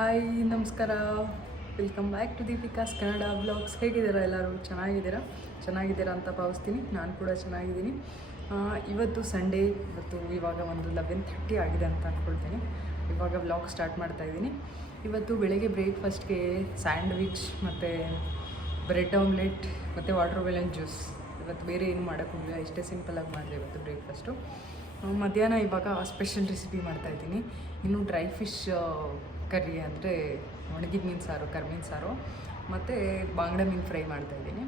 Hi ನಮಸ್ಕಾರ, welcome back to Deepika's Kannada blogs. ಹೇಗಿದ್ದೀರಾ ಎಲ್ಲರೂ? ಚೆನ್ನಾಗಿದ್ದೀರಾ ಅಂತ ಭಾವಿಸ್ತೀನಿ. ನಾನು ಕೂಡ ಚೆನ್ನಾಗಿದ್ದೀನಿ. ಇವತ್ತು ಸಂಡೇ, ಇವಾಗ ಒಂದು 11:30 ಆಗಿದೆ ಅಂತ ಅಂದ್ಕೊಳ್ತೀನಿ. ಇವಾಗ ವ್ಲಾಗ್ ಸ್ಟಾರ್ಟ್ ಮಾಡ್ತಾಯಿದ್ದೀನಿ. ಇವತ್ತು ಬೆಳಗ್ಗೆ ಬ್ರೇಕ್ಫಾಸ್ಟ್ಗೆ ಸ್ಯಾಂಡ್ವಿಚ್ ಮತ್ತು ಬ್ರೆಡ್ ಆಮ್ಲೆಟ್ ಮತ್ತು ವಾಟರ್ ಮೆಲನ್ ಜ್ಯೂಸ್. ಇವತ್ತು ಬೇರೆ ಏನು ಮಾಡೋಕ್ಕೋಗಿಲ್ಲ, ಇಷ್ಟೇ ಸಿಂಪಲಾಗಿ ಮಾಡಿದೆ ಇವತ್ತು ಬ್ರೇಕ್ಫಾಸ್ಟು. ಮಧ್ಯಾಹ್ನ ಇವಾಗ ಸ್ಪೆಷಲ್ ರೆಸಿಪಿ ಮಾಡ್ತಾಯಿದ್ದೀನಿ. ಇನ್ನು ಡ್ರೈ ಫಿಶ್ ಕರ್ರಿ ಅಂದರೆ ಒಣಗಿದ ಮೀನು ಸಾರು, ಕರ್ಮೀನು ಸಾರು ಮತ್ತು ಬಾಂಗ್ಡಾ ಮೀನು ಫ್ರೈ ಮಾಡ್ತಾಯಿದ್ದೀನಿ.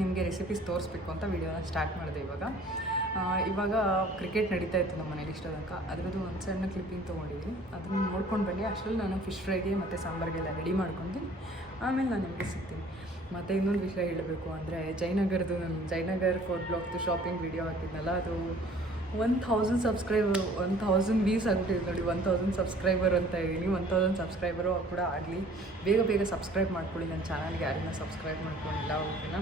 ನಿಮಗೆ ರೆಸಿಪೀಸ್ ತೋರಿಸ್ಬೇಕು ಅಂತ ವೀಡಿಯೋನ ಸ್ಟಾರ್ಟ್ ಮಾಡಿದೆ. ಇವಾಗ ಕ್ರಿಕೆಟ್ ನಡೀತಾ ಇತ್ತು ನಮ್ಮ ಮನೇಲಿ ಇಷ್ಟ ತನಕ. ಅದರದ್ದು ಒಂದು ಸಣ್ಣ ಕ್ಲಿಪ್ಪಿಂಗ್ ತೊಗೊಂಡಿದ್ದೀನಿ, ಅದನ್ನು ನೋಡ್ಕೊಂಡು ಬನ್ನಿ. ಅಷ್ಟರಲ್ಲಿ ನಾನು ಫಿಶ್ ಫ್ರೈಗೆ ಮತ್ತು ಸಾಂಬಾರಿಗೆಲ್ಲ ರೆಡಿ ಮಾಡ್ಕೊತೀನಿ. ಆಮೇಲೆ ನಾನು ನಿಮಗೆ ಸಿಗ್ತೀನಿ. ಮತ್ತು ಇನ್ನೊಂದು ವಿಷಯ ಹೇಳಬೇಕು ಅಂದರೆ, ಜಯನಗರ್ ಫುಡ್ ಬ್ಲಾಗ್ದು ಶಾಪಿಂಗ್ ವೀಡಿಯೋ ಹಾಕಿದ್ನಲ್ಲ, ಅದು 1000 ಸಬ್ಸ್ಕ್ರೈಬರ್, 1000 ವ್ಯೂಸ್ ಆಗಿಬಿಟ್ಟಿದೆ ನೋಡಿ. 1000 ಸಬ್ಸ್ಕ್ರೈಬರ್ ಅಂತ ಇದ್ದೀನಿ. 1000 ಸಬ್ಸ್ಕ್ರೈಬರು ಕೂಡ ಆಗಲಿ. ಬೇಗ ಸಬ್ಸ್ಕ್ರೈಬ್ ಮಾಡ್ಕೊಳ್ಳಿ ನನ್ನ ಚಾನಲ್ಗೆ. ಯಾರನ್ನ ಸಬ್ಸ್ಕ್ರೈಬ್ ಮಾಡ್ಕೊಂಡಿಲ್ಲ ಓಕೆನಾ?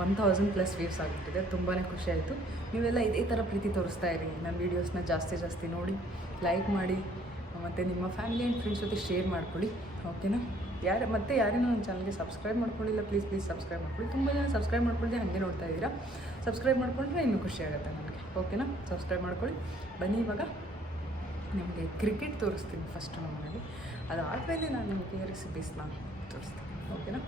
1000+ ವ್ಯೂಸ್ ಆಗಿಬಿಟ್ಟಿದೆ. ತುಂಬಾ ಖುಷಿ ಆಯಿತು. ನೀವೆಲ್ಲ ಇದೇ ಥರ ಪ್ರೀತಿ ತೋರಿಸ್ತಾ ಇರಿ. ನನ್ನ ವೀಡಿಯೋಸ್ನ ಜಾಸ್ತಿ ನೋಡಿ, ಲೈಕ್ ಮಾಡಿ, ಮತ್ತು ನಿಮ್ಮ ಫ್ಯಾಮಿಲಿ ಆ್ಯಂಡ್ ಫ್ರೆಂಡ್ಸ್ ಜೊತೆ ಶೇರ್ ಮಾಡ್ಕೊಳ್ಳಿ ಓಕೆನಾ? ಯಾರೇನೋ ನನ್ನ ಚಾನಲ್ಗೆ ಸಬ್ಸ್ಕ್ರೈಬ್ ಮಾಡ್ಕೊಳ್ಳಿಲ್ಲ, ಪ್ಲೀಸ್ ಸಬ್ಸ್ಕ್ರೈಬ್ ಮಾಡ್ಕೊಳ್ಳಿ. ತುಂಬ ಜನ ಸಬ್ಸ್ಕ್ರೈಬ್ ಮಾಡ್ಕೊಳ್ಳಿ, ಹಾಗೆ ನೋಡ್ತಾ ಇದ್ದೀರಾ. ಸಬ್ಸ್ಕ್ರೈಬ್ ಮಾಡ್ಕೊಂಡ್ರೆ ಇನ್ನೂ ಖುಷಿ ಆಗುತ್ತೆ ನನಗೆ ಓಕೆನಾ? ಸಬ್ಸ್ಕ್ರೈಬ್ ಮಾಡ್ಕೊಳ್ಳಿ. ಬನ್ನಿ, ಇವಾಗ ನಿಮಗೆ ಕ್ರಿಕೆಟ್ ತೋರಿಸ್ತೀನಿ ಫಸ್ಟು ನಮ್ಮಲ್ಲಿ. ಅದಾದಮೇಲೆ ನಾನು ನಿಮಗೆ ರೆಸಿಪೀಸ್ನ ತೋರಿಸ್ತೀನಿ ಓಕೆನಾ?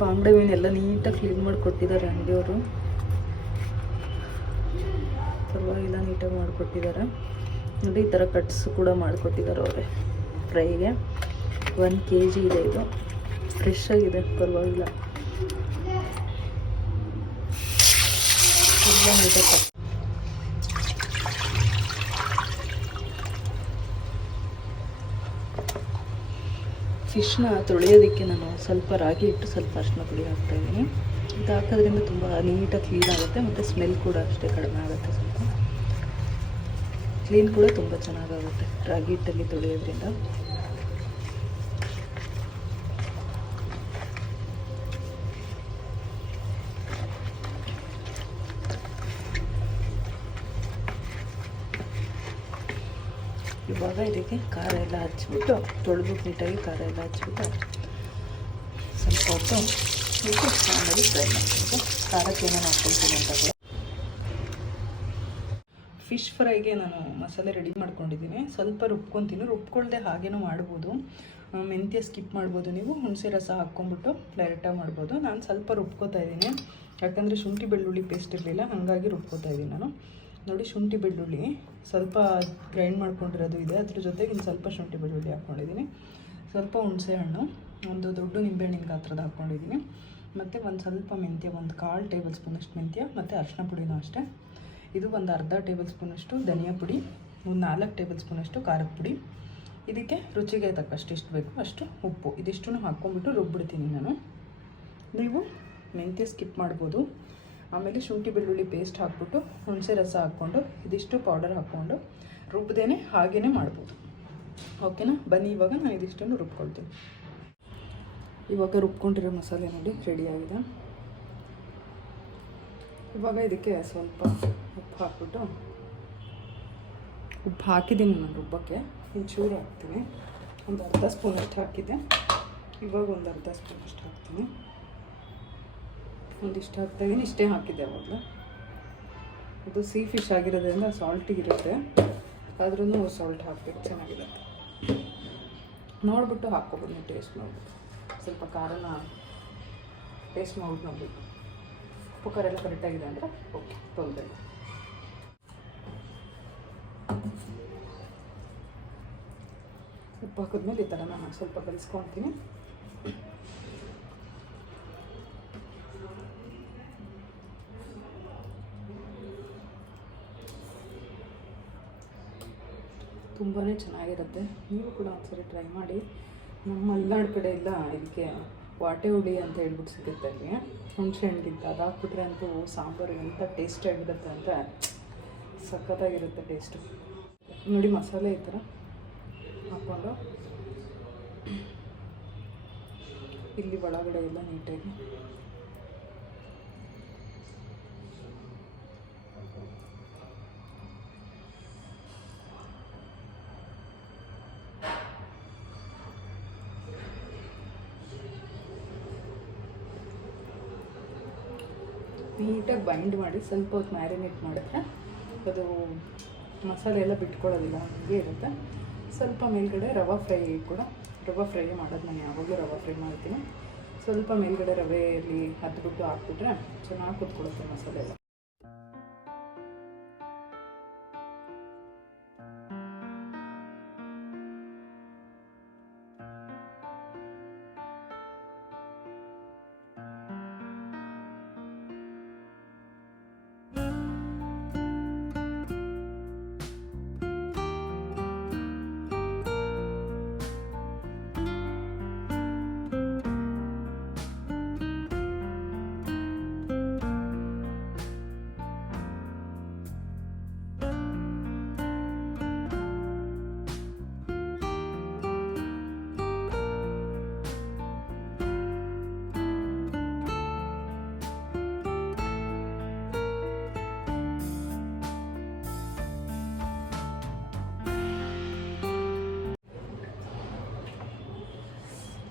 ಬಾಂಗ್ಡಾ ಮೀನೆಲ್ಲ ನೀಟಾಗಿ ಕ್ಲೀನ್ ಮಾಡಿಕೊಟ್ಟಿದ್ದಾರೆ ಅಂಗಡಿಯವರು. ಪರವಾಗಿಲ್ಲ, ನೀಟಾಗಿ ಮಾಡಿಕೊಟ್ಟಿದ್ದಾರೆ ನೋಡಿ. ಈ ಥರ ಕಟ್ಸ್ ಕೂಡ ಮಾಡಿಕೊಟ್ಟಿದ್ದಾರೆ ಅವರೇ ಫ್ರೈಗೆ. 1 kg ಇದೆ. ಇದು ಫ್ರೆಶ್ ಆಗಿದೆ, ಪರವಾಗಿಲ್ಲ. ಎಲ್ಲ ನೀಟಾಗಿ ಫಿಶ್ನ ತೊಳೆಯೋದಕ್ಕೆ ನಾನು ಸ್ವಲ್ಪ ರಾಗಿ ಹಿಟ್ಟು, ಸ್ವಲ್ಪ ಅರಿಶಿನ ಪುಡಿ ಹಾಕ್ತಾಯಿದ್ದೀನಿ. ಇದು ಹಾಕೋದ್ರಿಂದ ತುಂಬ ನೀಟಾಗಿ ಕ್ಲೀನ್ ಆಗುತ್ತೆ ಮತ್ತು ಸ್ಮೆಲ್ ಕೂಡ ಅಷ್ಟೇ ಕಡಿಮೆ ಆಗುತ್ತೆ. ಸ್ವಲ್ಪ ಕ್ಲೀನ್ ಕೂಡ ತುಂಬ ಚೆನ್ನಾಗಾಗುತ್ತೆ ರಾಗಿ ಹಿಟ್ಟಲ್ಲಿ ತೊಳೆಯೋದ್ರಿಂದ. ಇವಾಗ ಇದಕ್ಕೆ ಖಾರ ಎಲ್ಲ ಹಚ್ಚಿಬಿಟ್ಟು, ತೊಳೆದ್ಬಿಟ್ಟು ನೀಟಾಗಿ ಖಾರ ಎಲ್ಲ ಹಚ್ಚಿಬಿಟ್ಟು ಸ್ವಲ್ಪ ಹೊತ್ತು ಇಟ್ಟು ಆಮೇಲೆ ಫ್ರೈ ಮಾಡ್ಬೇಕು. ಖಾರಕ್ಕೆ ಏನೇನು ಹಾಕ್ಕೊಳ್ತೀನಿ ಅಂತ ಕೂಡ. ಫಿಶ್ ಫ್ರೈಗೆ ನಾನು ಮಸಾಲೆ ರೆಡಿ ಮಾಡ್ಕೊಂಡಿದ್ದೀನಿ. ಸ್ವಲ್ಪ ರುಬ್ಕೊತೀನಿ. ರುಬ್ಕೊಳ್ದೆ ಹಾಗೇನೂ ಮಾಡ್ಬೋದು. ಮೆಂತ್ಯ ಸ್ಕಿಪ್ ಮಾಡ್ಬೋದು ನೀವು. ಹುಣಸೆ ರಸ ಹಾಕ್ಕೊಂಬಿಟ್ಟು ಡೈರೆಕ್ಟಾಗಿ ಮಾಡ್ಬೋದು. ನಾನು ಸ್ವಲ್ಪ ರುಬ್ಕೋತಾ ಇದ್ದೀನಿ, ಯಾಕಂದರೆ ಶುಂಠಿ ಬೆಳ್ಳುಳ್ಳಿ ಪೇಸ್ಟ್ ಇರಲಿಲ್ಲ, ಹಾಗಾಗಿ ರುಬ್ಕೋತಾ ಇದ್ದೀನಿ ನಾನು ನೋಡಿ. ಶುಂಠಿ ಬೆಳ್ಳುಳ್ಳಿ ಸ್ವಲ್ಪ ಗ್ರೈಂಡ್ ಮಾಡ್ಕೊಂಡಿರೋದು ಇದೆ, ಅದ್ರ ಜೊತೆಗೆ ಇನ್ನು ಸ್ವಲ್ಪ ಶುಂಠಿ ಬೆಳ್ಳುಳ್ಳಿ ಹಾಕ್ಕೊಂಡಿದ್ದೀನಿ. ಸ್ವಲ್ಪ ಹುಣಸೆ ಹಣ್ಣು, ಒಂದು ದೊಡ್ಡ ನಿಂಬೆಹಣ್ಣಿನ ಗಾತ್ರದ ಹಾಕ್ಕೊಂಡಿದ್ದೀನಿ. ಮತ್ತು ಒಂದು ಸ್ವಲ್ಪ ಮೆಂತ್ಯ, ಒಂದು 1/4 ಟೇಬಲ್ ಸ್ಪೂನಷ್ಟು ಮೆಂತ್ಯ ಮತ್ತು ಅರಿಶಿನ ಪುಡಿನೂ ಅಷ್ಟೇ. ಇದು ಒಂದು ಅರ್ಧ ಟೇಬಲ್ ಸ್ಪೂನಷ್ಟು ಧನಿಯಾ ಪುಡಿ, ಒಂದು 4 ಟೇಬಲ್ ಸ್ಪೂನಷ್ಟು ಖಾರದ ಪುಡಿ. ಇದಕ್ಕೆ ರುಚಿಗೆ ತಕ್ಕಷ್ಟು ಎಷ್ಟು ಬೇಕು ಅಷ್ಟು ಉಪ್ಪು. ಇದಿಷ್ಟನ್ನು ಹಾಕ್ಕೊಂಬಿಟ್ಟು ರುಬ್ಬಿಡ್ತೀನಿ ನಾನು. ನೀವು ಮೆಂತ್ಯ ಸ್ಕಿಪ್ ಮಾಡ್ಬೋದು. ಆಮೇಲೆ ಶುಂಠಿ ಬೆಳ್ಳುಳ್ಳಿ ಪೇಸ್ಟ್ ಹಾಕ್ಬಿಟ್ಟು ಹುಣಸೆ ರಸ ಹಾಕ್ಕೊಂಡು ಇದಿಷ್ಟು ಪೌಡರ್ ಹಾಕ್ಕೊಂಡು ರುಬ್ಬದೇನೆ ಹಾಗೇ ಮಾಡ್ಬೋದು ಓಕೆನಾ? ಬನ್ನಿ, ಇವಾಗ ನಾನು ಇದಿಷ್ಟನ್ನು ರುಬ್ಕೊಳ್ತೀನಿ. ಇವಾಗ ರುಬ್ಕೊಂಡಿರೋ ಮಸಾಲೆ ನೋಡಿ ರೆಡಿಯಾಗಿದೆ. ಇವಾಗ ಇದಕ್ಕೆ ಸ್ವಲ್ಪ ಉಪ್ಪು ಹಾಕ್ಬಿಟ್ಟು, ಉಪ್ಪು ಹಾಕಿದ್ದೀನಿ ನಾನು ರುಬ್ಬಕ್ಕೆ, ಒಂಚೂರು ಹಾಕ್ತೀನಿ. ಒಂದು ಅರ್ಧ ಸ್ಪೂನಷ್ಟು ಹಾಕಿದ್ದೆ, ಇವಾಗ ಒಂದು ಅರ್ಧ ಸ್ಪೂನಷ್ಟು ಹಾಕ್ತೀನಿ. ಒಂದಿಷ್ಟು ಹಾಕ್ತಾಯಿದ್ದೀನಿ, ಇಷ್ಟೇ ಹಾಕಿದ್ದೆ ಅವಾಗಲೂ. ಇದು ಸೀ ಫಿಶ್ ಆಗಿರೋದ್ರಿಂದ ಸಾಲ್ಟಿಗಿರುತ್ತೆ, ಆದ್ರೂ ಸಾಲ್ಟ್ ಹಾಕಬೇಕು, ಚೆನ್ನಾಗಿರುತ್ತೆ. ನೋಡಿಬಿಟ್ಟು ಹಾಕ್ಕೊಬೋದು ನೀವು, ಟೇಸ್ಟ್ ನೋಡ್ಬಿಟ್ಟು. ಸ್ವಲ್ಪ ಖಾರನ ಟೇಸ್ಟ್ ಮಾಡ್ಬಿಟ್ಟು ನೋಡಬೇಕು. ಉಪ್ಪು ಖಾರ ಎಲ್ಲ ಕರೆಕ್ಟಾಗಿದೆ ಅಂದರೆ ಓಕೆ, ತೊಂದರೆ. ಉಪ್ಪು ಹಾಕಿದ್ಮೇಲೆ ಈ ಥರ ನಾನು ಸ್ವಲ್ಪ ಕಲಿಸ್ಕೊತೀನಿ. ತುಂಬಾ ಚೆನ್ನಾಗಿರುತ್ತೆ. ನೀವು ಕೂಡ ಒಂದ್ಸರಿ ಟ್ರೈ ಮಾಡಿ. ನಮ್ಮ ಮಲೆನಾಡು ಕಡೆ ಎಲ್ಲ ಇದಕ್ಕೆ ವಾಟೆ ಹುಳಿ ಅಂತ ಹೇಳ್ಬಿಟ್ಟು ಸಿಗುತ್ತೆ ಅಲ್ಲಿ, ಹುಣಸೆ ಹಣ್ಣಿಗಿಂತ. ಅದು ಹಾಕ್ಬಿಟ್ರೆ ಅಂತೂ ಸಾಂಬಾರು ಎಂಥ ಟೇಸ್ಟಿಯಾಗಿರುತ್ತೆ ಅಂದರೆ ಸಖತ್ತಾಗಿರುತ್ತೆ ಟೇಸ್ಟು. ನೋಡಿ, ಮಸಾಲೆ ಈ ಥರ ಹಾಕ್ಕೊಂಡು ಇಲ್ಲಿ ಒಳಗಡೆ ಎಲ್ಲ ನೀಟಾಗಿ ನೀಟಾಗಿ ಬೈಂಡ್ ಮಾಡಿ ಸ್ವಲ್ಪ ಹೊತ್ತು ಮ್ಯಾರಿನೇಟ್ ಮಾಡಿದ್ರೆ ಅದು ಮಸಾಲೆ ಎಲ್ಲ ಬಿಟ್ಕೊಳ್ಳೋದಿಲ್ಲ, ಹಂಗೆ ಇರುತ್ತೆ. ಸ್ವಲ್ಪ ಮೇಲ್ಗಡೆ ರವೆ ಫ್ರೈ ಮಾಡೋದು. ನಾನು ಯಾವಾಗಲೂ ರವೆ ಫ್ರೈ ಮಾಡ್ತೀನಿ. ಸ್ವಲ್ಪ ಮೇಲ್ಗಡೆ ರವೆಯಲ್ಲಿ ಹದ್ಬಿಟ್ಟು ಹಾಕ್ಬಿಟ್ರೆ ಚೆನ್ನಾಗಿ ಕುತ್ಕೊಳ್ಳುತ್ತೆ ಮಸಾಲೆ ಎಲ್ಲ.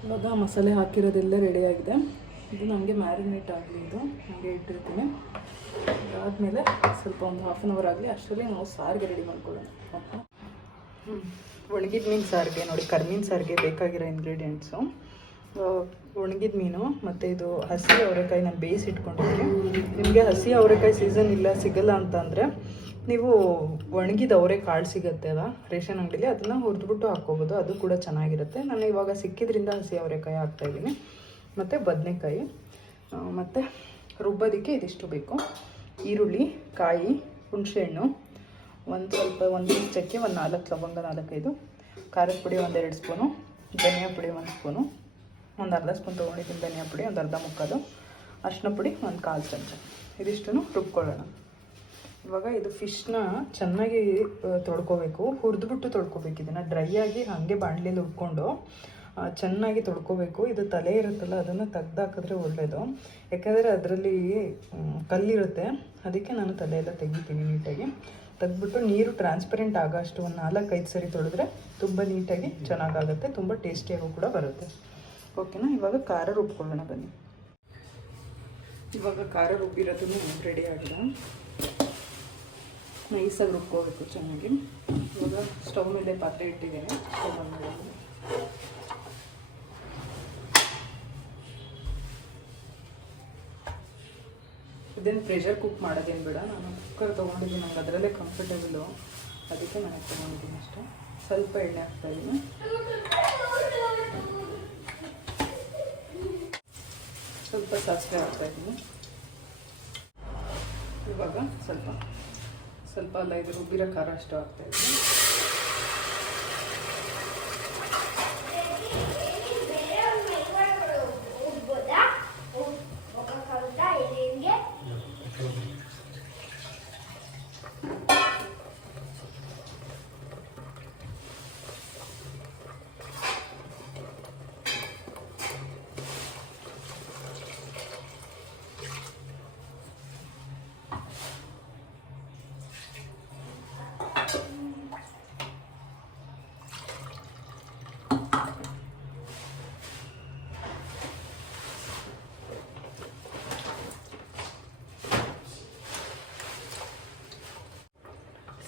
ಇವಾಗ ಮಸಾಲೆ ಹಾಕಿರೋದೆಲ್ಲ ರೆಡಿಯಾಗಿದೆ. ಇದು ನಮಗೆ ಮ್ಯಾರಿನೇಟ್ ಆಗಲಿ, ಇದು ಹಾಗೆ ಇಟ್ಟಿರ್ತೀನಿ. ಅದಾದಮೇಲೆ ಸ್ವಲ್ಪ ಒಂದು ಹಾಫ್ ಆನ್ ಅವರ್ ಆಗಲಿ, ಅಷ್ಟರಲ್ಲಿ ನಾವು ಸಾರಿಗೆ ರೆಡಿ ಮಾಡ್ಕೊಳ್ಳೋಣ. ಒಣಗಿದ ಮೀನು ಸಾರಿಗೆ ನೋಡಿ, ಕರ್ಮೀನು ಸಾರಿಗೆ ಬೇಕಾಗಿರೋ ಇಂಗ್ರೀಡಿಯೆಂಟ್ಸು ಒಣಗಿದ ಮೀನು ಮತ್ತು ಇದು ಹಸಿ ಅವರೆಕಾಯಿ ನಾನು ಬೇಯಿಸಿ ಇಟ್ಕೊಂಡಿದ್ದೀನಿ. ನಿಮಗೆ ಹಸಿ ಅವರೆಕಾಯಿ ಸೀಸನ್ ಇಲ್ಲ, ಸಿಗಲ್ಲ ಅಂತ ಅಂದರೆ ನೀವು ಒಣಗಿದ ಅವರೆಕಾಳು ಸಿಗುತ್ತೆ ಅಲ್ಲ ರೇಷನ್ ಅಂಗಡಿಲಿ, ಅದನ್ನು ಹುರಿದ್ಬಿಟ್ಟು ಹಾಕ್ಕೋಬೋದು, ಅದು ಕೂಡ ಚೆನ್ನಾಗಿರುತ್ತೆ. ನಾನು ಇವಾಗ ಸಿಕ್ಕಿದ್ರಿಂದ ಹಸಿ ಅವರೆಕಾಯಿ ಹಾಕ್ತಾಯಿದ್ದೀನಿ. ಮತ್ತು ಬದನೆಕಾಯಿ, ಮತ್ತು ರುಬ್ಬೋದಕ್ಕೆ ಇದಿಷ್ಟು ಬೇಕು: ಈರುಳ್ಳಿ, ಕಾಯಿ, ಹುಣಸೆಹಣ್ಣು, ಒಂದು ಚಕ್ಕೆ, ಒಂದು 4 ಲವಂಗ, 4-5, ಖಾರದ ಪುಡಿ 1-2 ಸ್ಪೂನು, ಧನಿಯಾ ಪುಡಿ 1 ಸ್ಪೂನು, ಒಂದು ಅರ್ಧ ಸ್ಪೂನ್ ತೊಗೊಂಡಿದ್ದೀನಿ ಧನಿಯಾ ಪುಡಿ, ಒಂದು ಅರ್ಧ ಮುಕ್ಕಾಲು, ಅರಿಶಿನ ಪುಡಿ 1/4 ಚಮಚ. ಇದಿಷ್ಟನ್ನು ರುಬ್ಕೊಳ್ಳೋಣ. ಇವಾಗ ಇದು ಫಿಶ್ನ ಚೆನ್ನಾಗಿ ತೊಳ್ಕೊಬೇಕು, ಹುರಿದ್ಬಿಟ್ಟು ತೊಳ್ಕೊಬೇಕು. ಇದನ್ನು ಡ್ರೈ ಆಗಿ ಹಾಗೆ ಬಾಣಲೆಯಲ್ಲಿ ಹುರ್ಕೊಂಡು ಚೆನ್ನಾಗಿ ತೊಳ್ಕೊಬೇಕು. ಇದು ತಲೆ ಇರುತ್ತಲ್ಲ, ಅದನ್ನು ತೆಗ್ದಾಕಿದ್ರೆ ಒಳ್ಳೆಯದು, ಯಾಕಂದರೆ ಅದರಲ್ಲಿ ಕಲ್ಲಿರುತ್ತೆ. ಅದಕ್ಕೆ ನಾನು ತಲೆಯೆಲ್ಲ ತೆಗಿತೀನಿ ನೀಟಾಗಿ. ತೆಗೆದ್ಬಿಟ್ಟು ನೀರು ಟ್ರಾನ್ಸ್ಪರೆಂಟ್ ಆಗೋಷ್ಟು ಒಂದು 4-5 ಸರಿ ತೊಳೆದ್ರೆ ತುಂಬ ನೀಟಾಗಿ ಚೆನ್ನಾಗಾಗುತ್ತೆ, ತುಂಬ ಟೇಸ್ಟಿಯಾಗೂ ಕೂಡ ಬರುತ್ತೆ. ಓಕೆನಾ? ಇವಾಗ ಖಾರ ರುಬ್ಕೊಳ್ಳೋಣ ಬನ್ನಿ. ಇವಾಗ ಖಾರ ರುಬ್ಬಿರೋದನ್ನು ರೆಡಿ ಆಗಿದೆ. ನೈಸಾಗಿ ರುಬ್ಕೋಬೇಕು ಚೆನ್ನಾಗಿ. ಇವಾಗ ಸ್ಟವ್ ಮೇಲೆ ಪಾತ್ರೆ ಇಟ್ಟಿದ್ದೇನೆ. ಇದೇನು ಪ್ರೆಷರ್ ಕುಕ್ ಮಾಡೋದೇನು ಬೇಡ, ನಾನು ಕುಕ್ಕರ್ ತೊಗೊಂಡಿದ್ದೀನಿ, ನಂಗೆ ಅದರಲ್ಲೇ ಕಂಫರ್ಟೇಬಲು, ಅದಕ್ಕೆ ನನಗೆ ತೊಗೊಂಡಿದ್ದೀನಿ ಅಷ್ಟೇ. ಸ್ವಲ್ಪ ಎಣ್ಣೆ ಹಾಕ್ತಾಯಿದ್ದೀನಿ. ಸ್ವಲ್ಪ ಸಾಸಿವೆ ಹಾಕ್ತಾಯಿದ್ದೀನಿ. ಇವಾಗ ಸ್ವಲ್ಪ ಅಲ್ಲ, ಇದು ರುಬ್ಬಿರೋ ಖಾರ ಅಷ್ಟು ಹಾಕ್ತಾಯಿದ್ದೀನಿ.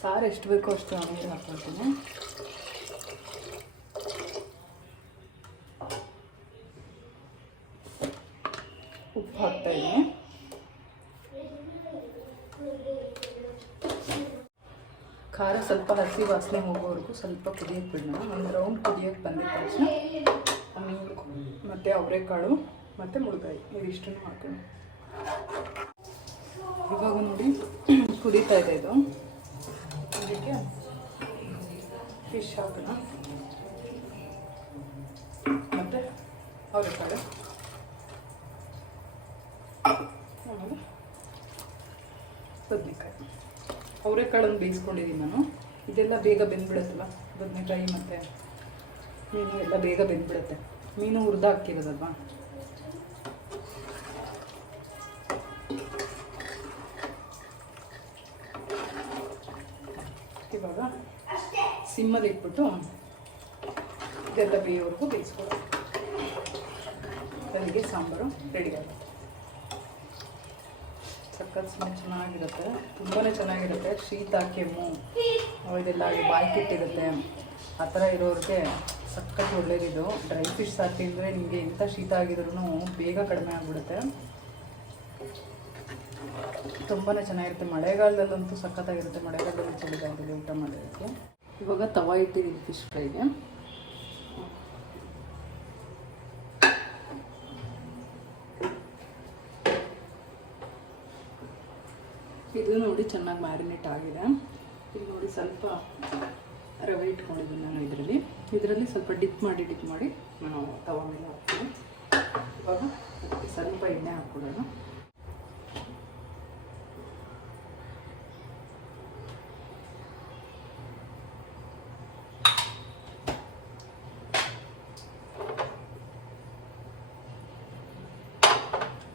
ಸಾರು ಎಷ್ಟು ಬೇಕೋ ಅಷ್ಟು ನೀರು ಹಾಕ್ಕೊಳ್ತೀನಿ. ಉಪ್ಪು ಹಾಕ್ತಾಯಿದ್ದೀನಿ. ಖಾರ ಸ್ವಲ್ಪ ಹಸಿ ವಾಸನೆ ಹೋಗೋವರೆಗೂ ಸ್ವಲ್ಪ ಕುದಿಯಕ್ಕೆ ಬಿಡೋಣ. ಒಂದು ರೌಂಡ್ ಕುದಿಯೋಕ್ಕೆ ಬಂದಿದ್ದ ತಕ್ಷಣ ನೀರು ಮತ್ತು ಅವರೆಕಾಳು ಮತ್ತು ಮುಳುಗಾಯಿ ಇದಿಷ್ಟನ್ನು ಹಾಕೋಣ. ಇವಾಗ ನೋಡಿ ಕುದೀತಾ ಇದೆ ಇದು. ಅದಕ್ಕೆ ಫಿಶ್ ಹಾಕೋಣ ಮತ್ತು ಅವರೆಕಾಳು, ಆಮೇಲೆ ಬದನೆಕಾಯಿ. ಅವರೆಕಾಳನ್ನು ಬೇಯಿಸ್ಕೊಂಡಿದ್ದೀನಿ ನಾನು. ಇದೆಲ್ಲ ಬೇಗ ಬೆಂದ್ಬಿಡುತ್ತಲ್ಲ, ಬದನೆಕಾಯಿ ಮತ್ತು ಮೀನು ಎಲ್ಲ ಬೇಗ ಬೆಂದ್ಬಿಡುತ್ತೆ. ಮೀನು ಹುರಿದು ಹಾಕಿರೋದಲ್ವಾ. ಇವಾಗ ಸಿಮ್ಮಲ್ಲಿ ಇಟ್ಬಿಟ್ಟು ಇದೆಲ್ಲ ಬೇಯೋವರೆಗೂ ಬೇಯಿಸ್ಕೊಳ್ಳೋದು. ಅಲ್ಲಿಗೆ ಸಾಂಬಾರು ರೆಡಿ ಆಗುತ್ತೆ. ಸಕ್ಕತ್ ಚೆನ್ನಾಗಿರುತ್ತೆ, ತುಂಬಾ ಚೆನ್ನಾಗಿರುತ್ತೆ. ಶೀತ, ಕೆಮ್ಮು ಇದೆಲ್ಲ ಬಾಯಿ ಕೆಟ್ಟಿರುತ್ತೆ ಆ ಥರ ಇರೋರಿಗೆ ಸಕ್ಕತ್ ಒಳ್ಳೇದಿದು. ಡ್ರೈ ಫಿಶ್ ಸಾರು ತಿಂದರೆ ನಿಮಗೆ ಎಂಥ ಶೀತ ಆಗಿದ್ರೂ ಬೇಗ ಕಡಿಮೆ ಆಗಿಬಿಡುತ್ತೆ. ತುಂಬಾ ಚೆನ್ನಾಗಿರುತ್ತೆ. ಮಳೆಗಾಲದಲ್ಲಂತೂ ಸಖತ್ತಾಗಿರುತ್ತೆ. ಮಳೆಗಾಲದಲ್ಲಿ ಚಳಿಗಾಲದಲ್ಲಿ ಊಟ ಮಾಡೋದಕ್ಕೆ. ಇವಾಗ ತವಾ ಇಟ್ಟಿದ್ದೀನಿ ಫಿಶ್ ಫ್ರೈಗೆ. ಇದು ನೋಡಿ ಚೆನ್ನಾಗಿ ಮ್ಯಾರಿನೇಟ್ ಆಗಿದೆ. ಈಗ ನೋಡಿ ಸ್ವಲ್ಪ ರವೆ ಇಟ್ಕೊಂಡಿದ್ದೀನಿ ನಾನು. ಇದರಲ್ಲಿ ಸ್ವಲ್ಪ ಡಿಪ್ ಮಾಡಿ ನಾನು ತವಾ ಮೇಲೆ ಹಾಕ್ತೀನಿ. ಇವಾಗ ಸ್ವಲ್ಪ ಎಣ್ಣೆ ಹಾಕ್ಕೊಡೋಣ.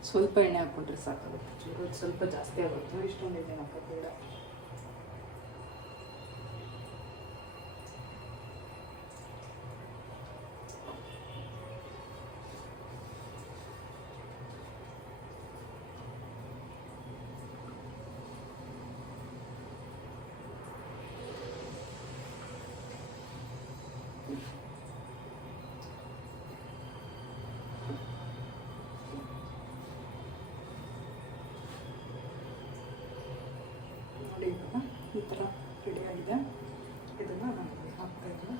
ಸ್ವಲ್ಪ ಎಣ್ಣೆ ಹಾಕ್ಕೊಂಡ್ರೆ ಸಾಕಾಗುತ್ತೆ. ಚೂರು ಸ್ವಲ್ಪ ಜಾಸ್ತಿ ಆಗುತ್ತೆ, ಇಷ್ಟೊಂದು ಎಣ್ಣೆ ಹಾಕೋದು ಬೇಡ. ಈ ಥರ ರೆಡಿಯಾಗಿದೆ. ಇದನ್ನು ನಾನು ಹಾಕ್ತಾಯಿದ್ದೀನಿ.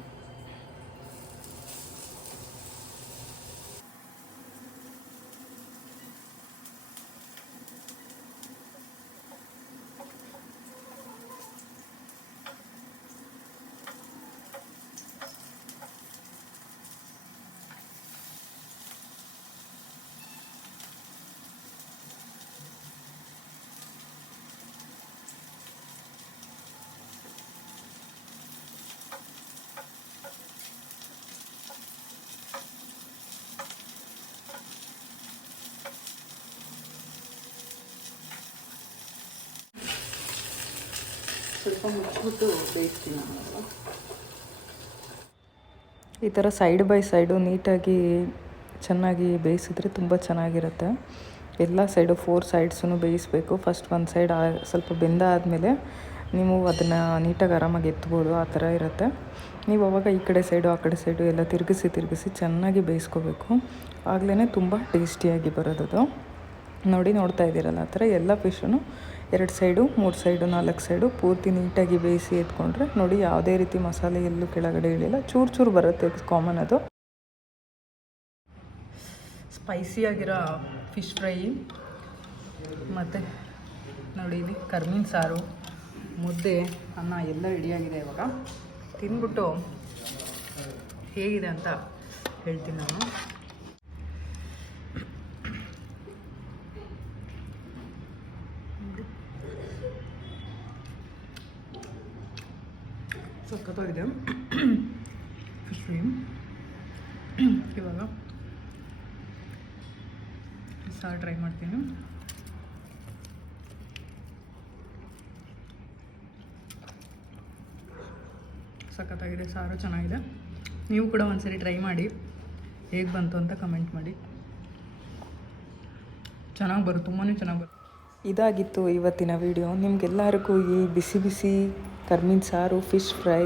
ಸ್ವಲ್ಪ ಮುಚ್ಚಿಬಿಟ್ಟು ಬೇಯಿಸ್ತೀನಿ ನಾನು. ಈ ಥರ ಸೈಡ್ ಬೈ ಸೈಡು ನೀಟಾಗಿ ಚೆನ್ನಾಗಿ ಬೇಯಿಸಿದ್ರೆ ತುಂಬ ಚೆನ್ನಾಗಿರುತ್ತೆ. ಎಲ್ಲ ಸೈಡು 4 ಸೈಡ್ಸೂ ಬೇಯಿಸಬೇಕು. ಫಸ್ಟ್ ಒಂದು ಸೈಡ್ ಸ್ವಲ್ಪ ಬೆಂದಾದಮೇಲೆ ನೀವು ಅದನ್ನು ನೀಟಾಗಿ ಆರಾಮಾಗಿ ಎತ್ಬೋದು. ಆ ಥರ ಇರುತ್ತೆ. ನೀವು ಅವಾಗ ಈ ಕಡೆ ಸೈಡು ಆ ಕಡೆ ಸೈಡು ಎಲ್ಲ ತಿರುಗಿಸಿ ಚೆನ್ನಾಗಿ ಬೇಯಿಸ್ಕೋಬೇಕು. ಆಗಲೇ ತುಂಬ ಟೇಸ್ಟಿಯಾಗಿ ಬರೋದದು. ನೋಡ್ತಾ ಇದ್ದೀರಲ್ಲ, ಆ ಥರ ಎಲ್ಲ ಫಿಶನ್ನು 2 ಸೈಡು 3 ಸೈಡು 4 ಸೈಡು ಪೂರ್ತಿ ನೀಟಾಗಿ ಬೇಯಿಸಿ ಎತ್ಕೊಂಡ್ರೆ ನೋಡಿ ಯಾವುದೇ ರೀತಿ ಮಸಾಲೆ ಎಲ್ಲೂ ಕೆಳಗಡೆ ಇಳಿಲ್ಲ. ಚೂರು ಬರುತ್ತೆ, ಕಾಮನ್ ಅದು. ಸ್ಪೈಸಿಯಾಗಿರೋ ಫಿಶ್ ಫ್ರೈ ಮತ್ತು ನೋಡಿ ಇಲ್ಲಿ ಕರ್ಮೀನ್ ಸಾರು, ಮುದ್ದೆ, ಅನ್ನ ಎಲ್ಲ ರೆಡಿಯಾಗಿದೆ. ಇವಾಗ ತಿಂದ್ಬಿಟ್ಟು ಹೇಗಿದೆ ಅಂತ ಹೇಳ್ತೀನಿ ನಾನು. ಸಖತ್ತಾಗಿದೆ ಫಿಶ್ ಫ್ರೈ. ಇವಾಗ ಸಾರು ಟ್ರೈ ಮಾಡ್ತೀನಿ. ಸಖತ್ತಾಗಿದೆ, ಸಾರು ಚೆನ್ನಾಗಿದೆ. ನೀವು ಕೂಡ ಒಂದ್ಸರಿ ಟ್ರೈ ಮಾಡಿ, ಹೇಗೆ ಬಂತು ಅಂತ ಕಮೆಂಟ್ ಮಾಡಿ. ಚೆನ್ನಾಗಿ ಬರುತ್ತೆ, ತುಂಬಾ ಚೆನ್ನಾಗಿ ಬರುತ್ತೆ. ಇದಾಗಿತ್ತು ಇವತ್ತಿನ ವಿಡಿಯೋ. ನಿಮಗೆಲ್ಲರಿಗೂ ಈ ಬಿಸಿ ಕರ್ಮೀನ್ ಸಾರು, ಫಿಶ್ ಫ್ರೈ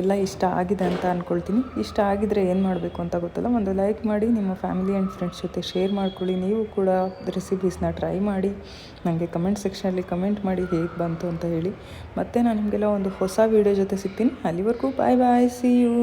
ಎಲ್ಲ ಇಷ್ಟ ಆಗಿದೆ ಅಂತ ಅಂದ್ಕೊಳ್ತೀನಿ. ಇಷ್ಟ ಆಗಿದರೆ ಏನು ಮಾಡಬೇಕು ಅಂತ ಗೊತ್ತಲ್ಲ, ಒಂದು ಲೈಕ್ ಮಾಡಿ, ನಿಮ್ಮ ಫ್ಯಾಮಿಲಿ ಆ್ಯಂಡ್ ಫ್ರೆಂಡ್ಸ್ ಜೊತೆ ಶೇರ್ ಮಾಡ್ಕೊಳ್ಳಿ. ನೀವು ಕೂಡ ರೆಸಿಪೀಸ್ನ ಟ್ರೈ ಮಾಡಿ ನನಗೆ ಕಮೆಂಟ್ ಸೆಕ್ಷನಲ್ಲಿ ಕಮೆಂಟ್ ಮಾಡಿ ಹೇಗೆ ಬಂತು ಅಂತ ಹೇಳಿ. ಮತ್ತು ನಾನು ನಿಮಗೆಲ್ಲ ಒಂದು ಹೊಸ ವೀಡಿಯೋ ಜೊತೆ ಸಿಗ್ತೀನಿ. ಅಲ್ಲಿವರೆಗೂ ಬಾಯ್ ಬಾಯ್, ಸಿ ಯು.